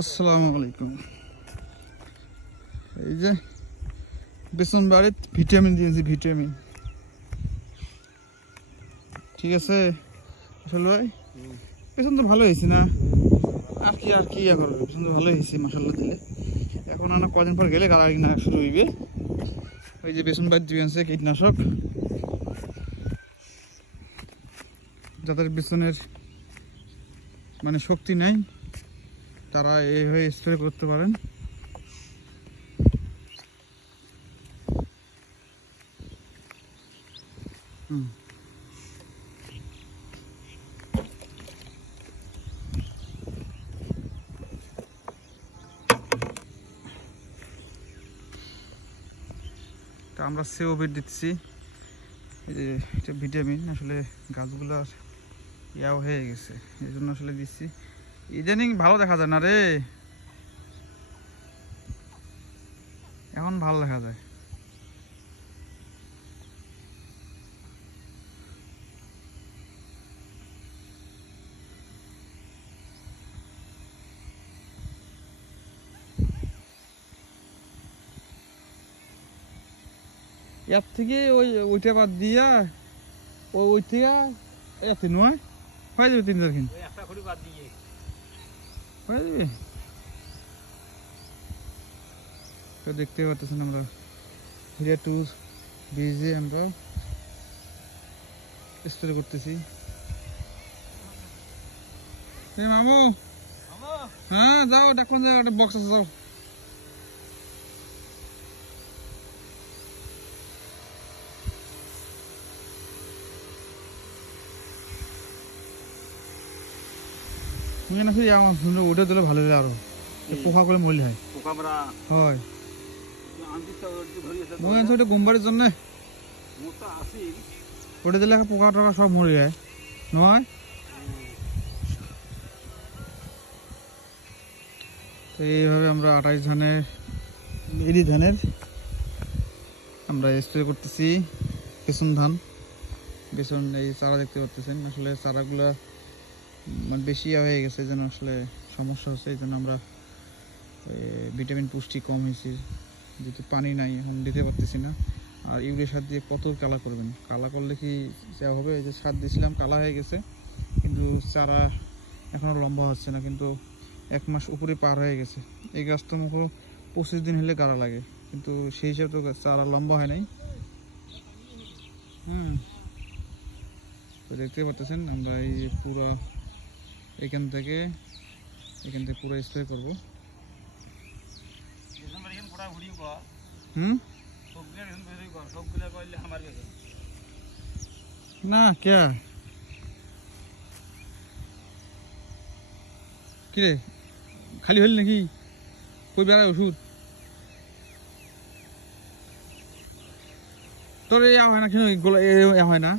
আসসালামু আলাইকুম। এই যে বেসন বাড়িত ভিটামিন দিয়েছি, ভিটামিন। ঠিক আছে আসল ভাই, বেসন তো ভালো হয়েছে না? আর কি করবে, বেসন তো ভালো হয়েছে মশলা দিলে। এখন আনা কদিন পর গেলে গালাগালি না শুরু হইবে। ওই যে বেসন বাড়িত দিয়েছে কীটনাশক, যাদের বেসনের মানে শক্তি নাই তারা এইভাবে স্প্রে করতে পারেন। আমরা সেও বেড দিচ্ছি, এটা ভিটামিন। আসলে গাছগুলার ইয়াও হয়ে গেছে, এই জন্য আসলে দিচ্ছি। ইদানিং ভালো দেখা যায় না রে, এখন ভালো দেখা যায়। এর থেকে ওইটা বাদ দিয়া ওই থেকে এতে নয় হয়ে যাবে 3-4 দিন হয়ে যাবে। তো দেখতে পাচ্ছেন আমরা হিরা টুর বীজে আমরা স্প্রে করতেছি। মামু হ্যাঁ যাও, দেখুন একটা বক্স আছে, যাও। ওটা দিলে ভালো লাগে, আরো পোকা করে মরলে হয়। ওটা গোমবারের জন্য ওটা দিলে পোকা টোকা সব মরে যায় নয়। তো এইভাবে আমরা 28 ধানের এরি ধানের আমরা স্প্রে করতেছি। বেসন ধান, বেসন এই চারা দেখতে পাচ্ছেন। আসলে চারাগুলা মানে বেশি হয়ে গেছে, এই জন্য আসলে সমস্যা হচ্ছে। এই জন্য আমরা ভিটামিন পুষ্টি কম হয়েছে, যেহেতু পানি নাই এখন দিতে পারতেছি না। আর ইউরিয়া সার দিয়ে কত কালা করবেন, কালা করলে কি যা হবে? এই যে সার দিয়েছিলাম কালা হয়ে গেছে, কিন্তু চারা এখনও লম্বা হচ্ছে না, কিন্তু 1 মাস উপরে পার হয়ে গেছে। এই গাছ তো মুখো 25 দিন হলে গাড়া লাগে, কিন্তু সেই হিসাবে তো চারা লম্বা হয় নাই। তো দেখতে পাচ্ছেন আমরা এই পুরো এখান থেকে পুরো স্প্রে করবো। না কে কিরে খালি হল নাকি? কই বেড়ায় ওষুধ তোর এ হয় না? কেন হয় না?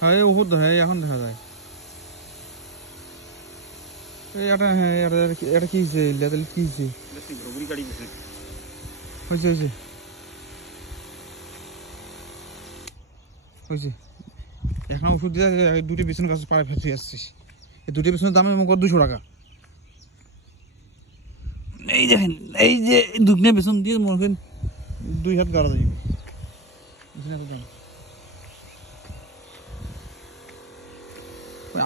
হ্যাঁ ওষুধ হয় এখন দেখা যায়। হ্যাঁ এটা কি হয়েছে? কি হয়েছে? হয়েছে এখন ওষুধ দিয়ে 2টি বেসন গাছ পায়ে ফেলতে আসছিস। এই 2টি বেসনের দাম মুখ 200 টাকা। এই দেখেন, এই যে 2টি বেসন দিয়ে মনে করেন 2 হাত গাড়া যাবে।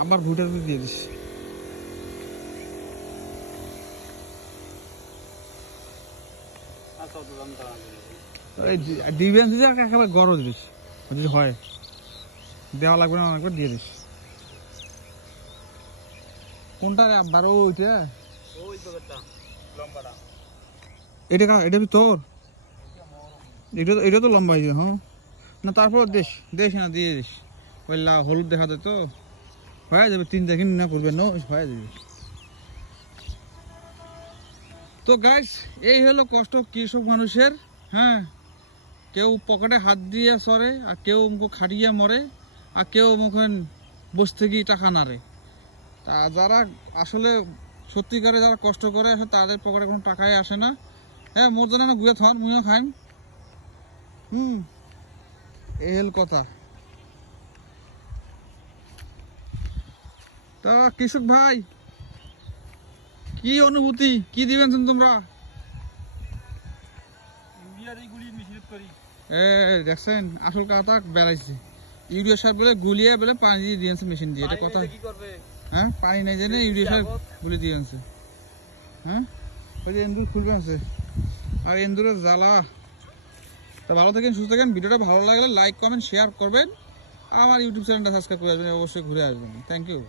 আবার ভুটার দিয়ে দিস। দিবেন যদি একেবারে গরম দিস, যদি হয় দেওয়া লাগবে না, অনেকবার দিয়ে দিস। কোনটা রে আবার? ওইটা এটা তোর, এটা তো লম্বা হয়েছে। হ্যাঁ না, তারপর দেশ না দিয়ে দিস। ওই হলুদ দেখা যায় তো হয়ে যাবে। 3 দেখেন না করবে না, হয়ে যাবে। তো গাইস, এই হলো কষ্ট কৃষক মানুষের। হ্যাঁ, কেউ পকেটে হাত দিয়ে সরে, আর কেউ মুখ খাটিয়ে মরে, আর কেউ মুখে বসে থেকে টাকা নাড়ে। তা যারা আসলে সত্যিকারে যারা কষ্ট করে আসে তাদের পকেটে কোনো টাকাই আসে না। হ্যাঁ, মোর জন্য না গুয়ে থন, মুইও খাইম। এই হল কথা। তা কৃষক ভাই, কি অনুভূতি, কি দিবেন তোমরা? দেখছেন আসল কথা বেড়াইছে, ইউরিয়া সার বলে গুলিয়ে বলে পানি দিয়ে দিয়েছে মেশিন দিয়ে। এটা কথা? হ্যাঁ, পানি নাই জেনে ইউরিয়া সার গুলি দিয়ে আনছে। হ্যাঁ, ওই যে এন্দুর খুলবে আছে, আর এন্দুরের জ্বালা। তা ভালো থাকেন, সুস্থ থাকেন। ভিডিওটা ভালো লাগলে লাইক কমেন্ট শেয়ার করবেন। আমার ইউটিউব চ্যানেলটা সাবস্ক্রাইব করে আসবেন, অবশ্যই ঘুরে আসবেন। Thank you.